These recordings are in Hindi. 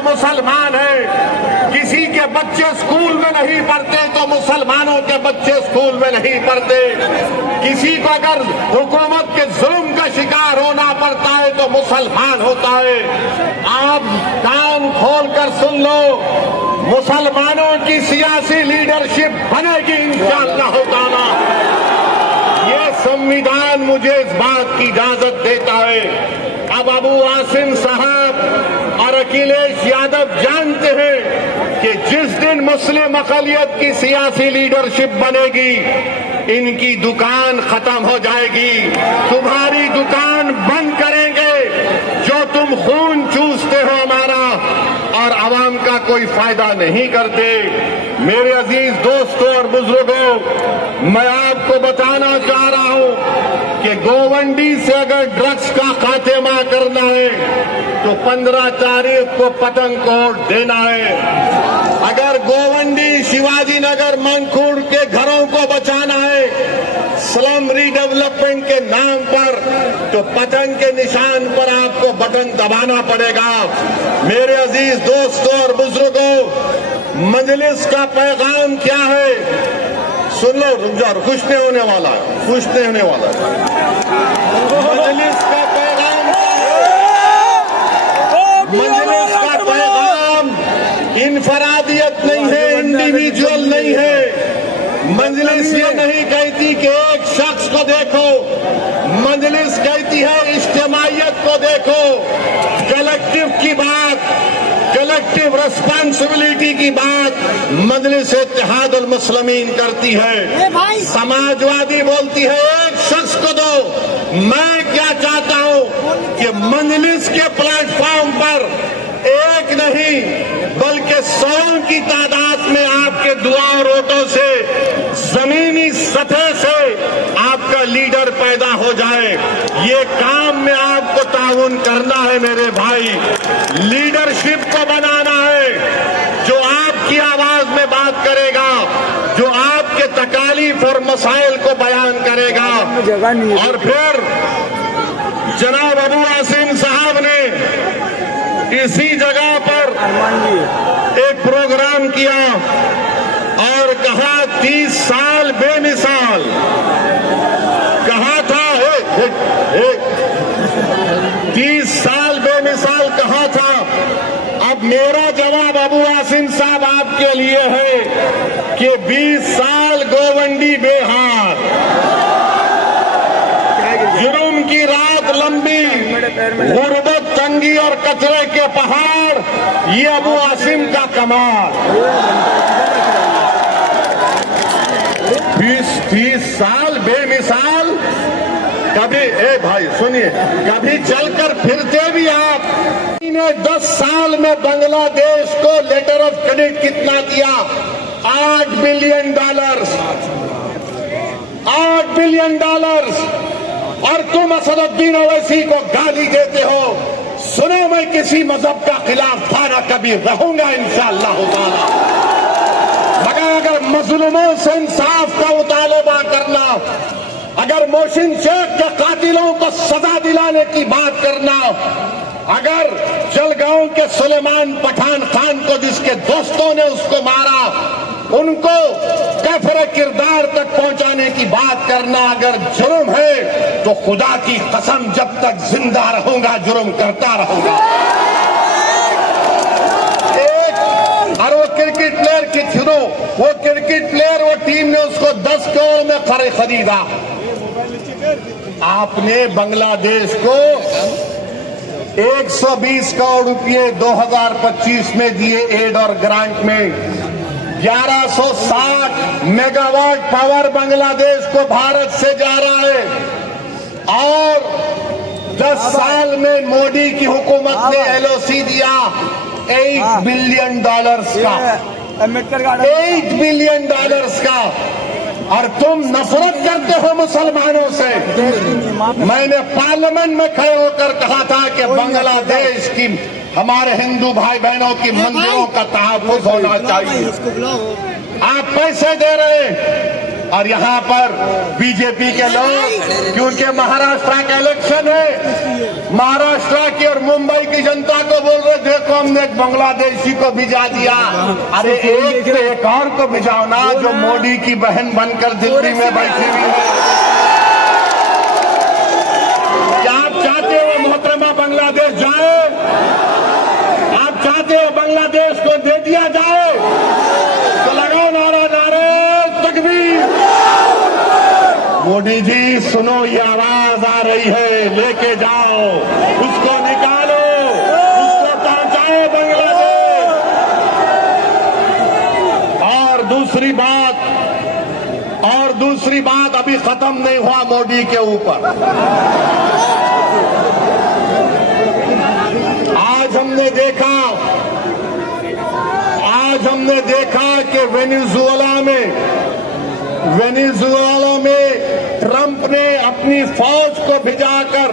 तो मुसलमान है, किसी के बच्चे स्कूल में नहीं पढ़ते तो मुसलमानों के बच्चे स्कूल में नहीं पढ़ते, किसी को अगर हुकूमत के जुल्म का शिकार होना पड़ता है तो मुसलमान होता है। आप कान खोलकर सुन लो, मुसलमानों की सियासी लीडरशिप बनेगी इंशाअल्लाह ताला। ये संविधान मुझे इस बात की इजाजत देता है। अब अबू आसिम साहब और अखिलेश यादव जानते हैं कि जिस दिन मुस्लिम अक़लियत की सियासी लीडरशिप बनेगी, इनकी दुकान खत्म हो जाएगी, तुम्हारी दुकान बंद करेंगे। जो तुम खून चूसते हो हमारा और आवाम का कोई फायदा नहीं करते। मेरे अजीज दोस्तों और बुजुर्गों, मैं आपको बताना चाह रहा हूं कि गोवंडी से अगर ड्रग्स का खात्मा करना है तो 15 तारीख को पतंगकोट देना है। अगर गोवंडी, शिवाजी नगर, मंगखूड़ के घरों को बचाना है स्लम रीडेवलपमेंट के नाम पर, तो पतंग के निशान पर आपको बटन दबाना पड़ेगा। मेरे अजीज दोस्तों और बुजुर्गों, मजलिस का पैगाम क्या है? सुन लो, रुक जाओ, कुछ नहीं होने वाला है, कुछ नहीं होने वाला है। मजलिस का पैगाम, मजलिस का पैगाम इनफरादियत नहीं है, इंडिविजुअल नहीं है। मजलिस ये नहीं कहती कि एक शख्स को देखो, मजलिस कहती है इज्तिमाइयत को देखो, कलेक्टिव की बात, कलेक्टिव रिस्पांसिबिलिटी की बात मजलिस इत्तेहादुल मुस्लिमीन करती है। समाजवादी बोलती है एक शख्स को दो। मैं क्या चाहता हूं कि मजलिस के प्लेटफॉर्म पर एक नहीं बल्कि 100 की तादाद में आपके दुआ और वोटों से जमीनी सतह से आपका लीडर पैदा हो जाए। ये काम में आपको ताउन करना है मेरे भाई। लीडरशिप को बनाना है जो आपकी आवाज में बात करेगा, जो आपके तकालीफ और मसाइल को बयान करेगा। और फिर जनाब अबू आसिम साहब ने इसी जगह पर एक प्रोग्राम किया और कहा 30 साल बेमिसाल, कहा था 30 साल बेमिसाल कहा था। अब मेरा जवाब अबू आसिम साहब आपके लिए है कि 20 साल गोवंडी बेहार, जुर्म की रात लंबी, गुर्बत, तंगी और कचरे के पहाड़, ये अबू आसिम का कमाल। 20-30 साल बेमिसाल, कभी भाई सुनिए, कभी चलकर फिरते भी आप। ने 10 साल में बांग्लादेश को लेटर ऑफ क्रेडिट कितना दिया? $8 बिलियन, $8 बिलियन। और तुम असदुद्दीन ओवैसी को गाली देते हो। सुनो, मैं किसी मजहब का खिलाफ था ना कभी रहूंगा इंशाअल्लाह ताला, मगर अगर मजलूमों से इंसाफ का मुतालबा करना, अगर मोहसिन शेख के कातिलों को सजा दिलाने की बात करना, अगर जलगांव के सुलेमान पठान खान को जिसके दोस्तों ने उसको मारा, उनको कैफरे किरदार तक पहुंचाने की बात करना अगर जुर्म है तो खुदा की कसम जब तक जिंदा रहूंगा जुर्म करता रहूंगा। और वो क्रिकेट प्लेयर की सुनो, वो क्रिकेट प्लेयर, वो टीम ने उसको 10 करोड़ में खरीदा। आपने बांग्लादेश को 120 करोड़ रुपए 2025 में दिए एड और ग्रांट में। 1160 मेगावाट पावर बांग्लादेश को भारत से जा रहा है। और 10 साल में मोदी की हुकूमत ने एलओसी दिया $8 बिलियन का, $8 बिलियन का। और तुम नफरत करते हो मुसलमानों से। मैंने पार्लियामेंट में खड़े होकर कहा था कि बांग्लादेश की, हमारे हिंदू भाई बहनों की मंदिरों का तहफ्फुज़ होना चाहिए। आप पैसे दे रहे और यहाँ पर बीजेपी के लोग, क्योंकि महाराष्ट्र का इलेक्शन है, महाराष्ट्र की और मुंबई की जनता को बोल रहे देखो हमने एक बांग्लादेशी को भिजा दिया। अरे एक और को भिजाओ ना जो मोदी की बहन बनकर दिल्ली में बैठी हुई है। क्या आप चाहते हो मोहतरमा बांग्लादेश जाए? आप चाहते हो बांग्लादेश को दे दिया जाए? तो लगाओ नारा, नारे तकबीर। मोदी जी सुनो, ये आवाज आ रही है, लेके जाओ उसको, निकालो उसको, पहुंचाओ बांग्लादेश। और दूसरी बात अभी खत्म नहीं हुआ मोदी के ऊपर। आज हमने देखा कि वेनेजुएला में ट्रंप ने अपनी फौज को भिजाकर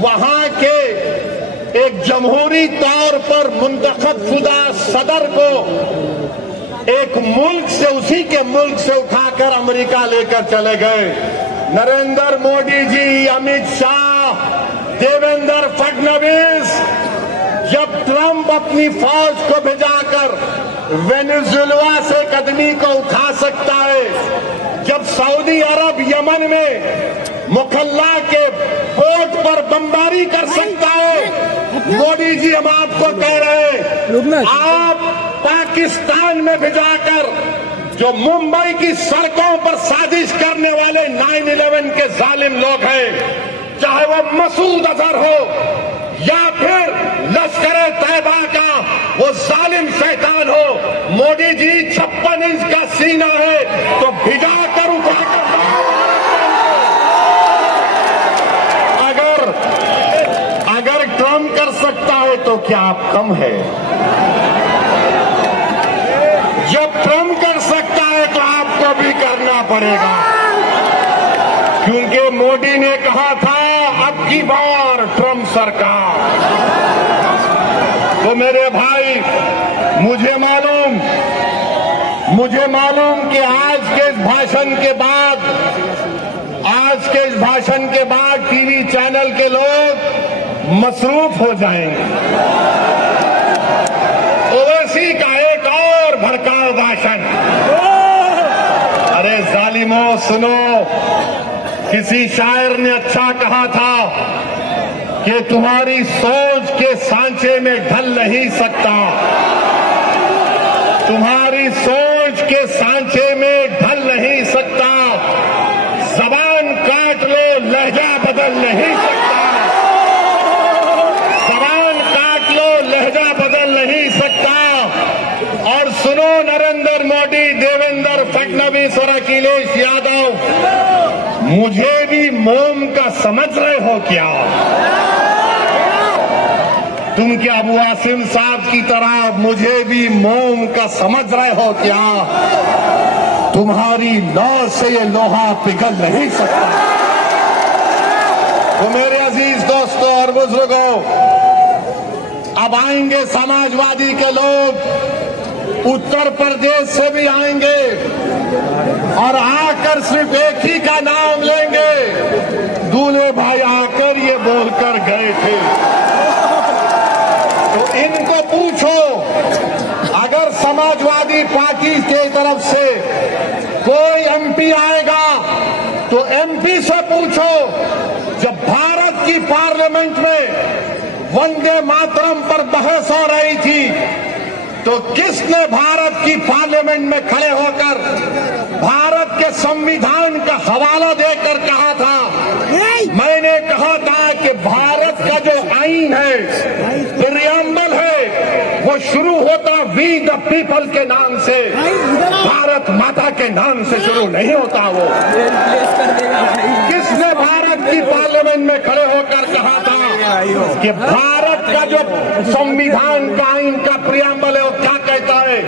वहां के एक जमहूरी तौर पर मुंतखब शुदा सदर को एक मुल्क से, उसी के मुल्क से उठाकर अमेरिका लेकर चले गए। नरेंद्र मोदी जी, अमित शाह, देवेंद्र फडणवीस, जब ट्रंप अपनी फौज को भिजाकर वेनेजुएला से एक आदमी को उठा सकता है, जब सऊदी अरब यमन में मुखल्ला के पोर्ट पर बमबारी कर सकता है, मोदी जी हम आपको कह रहे हैं, आप पाकिस्तान में भिजाकर जो मुंबई की सड़कों पर साजिश करने वाले 9/11 के जालिम लोग हैं, चाहे वो मसूद अजहर हो या फिर लश्कर तैयबा का वो जालिम शैतान हो, मोदी जी 56 इंच का सीना है तो भिजाकर उठाकर, अगर ट्रंप कर सकता है तो क्या आप कम है? जब ट्रंप कर सकता है तो आपको भी करना पड़ेगा, क्योंकि मोदी ने कहा था अब की बार ट्रंप सरकार। तो मेरे भाई, मुझे मालूम कि आज के इस भाषण के बाद टीवी चैनल के लोग मसरूफ हो जाएंगे। ओवैसी का एक और भड़काऊ भाषण। अरे जालिमों सुनो, किसी शायर ने अच्छा कहा था कि तुम्हारी सोच के सांचे में ढल नहीं सकता, तुम्हारी सोच के सांचे में ढल नहीं सकता, जबान काट लो लहजा बदल नहीं सकता, जबान काट लो लहजा बदल नहीं सकता। और सुनो नरेंद्र मोदी, देवेंद्र फडणवीस और अखिलेश यादव, मुझे भी मोम का समझ रहे हो क्या? तुम क्या अबू आसिम साहब की तरह मुझे भी मोम का समझ रहे हो क्या? तुम्हारी लौ से ये लोहा पिघल नहीं सकता। तो मेरे अजीज दोस्तों और बुजुर्गों, अब आएंगे समाजवादी के लोग, उत्तर प्रदेश से भी आएंगे और आकर सिर्फ एक ही का नाम लेंगे, दूल्हे भाई आकर ये बोलकर गए थे। तो इनको पूछो, अगर समाजवादी पार्टी की तरफ से कोई एमपी आएगा तो एमपी से पूछो, जब भारत की पार्लियामेंट में वंदे मातरम पर बहस हो रही थी तो किसने भारत की पार्लियामेंट में खड़े होकर भारत के संविधान का हवाला देकर कहा था? मैंने कहा था कि भारत का जो आईन है, प्रियम्बल है, वो शुरू होता वी द पीपल के नाम से, भारत माता के नाम से शुरू नहीं होता। वो किसने भारत की पार्लियामेंट में खड़े होकर कहा था कि भारत का जो संविधान का आईन का प्रियम्बल है वो क्या कहता है?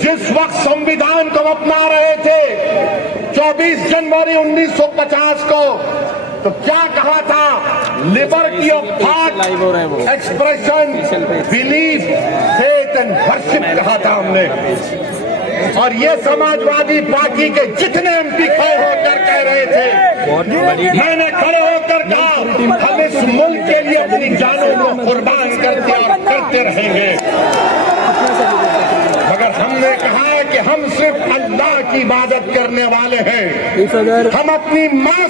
जिस वक्त संविधान को अपना रहे थे 24 जनवरी 1950 को, तो क्या कहा था? Liberty of thought, expression, belief, faith and worship कहा था हमने। और ये समाजवादी पार्टी के जितने एमपी खड़े होकर कह रहे थे, मैंने खड़े होकर कहा हम इस मुल्क के लिए करते और करते रहेंगे। मगर हमने कहा है कि हम सिर्फ अल्लाह की इबादत करने वाले हैं। हम अपनी माँ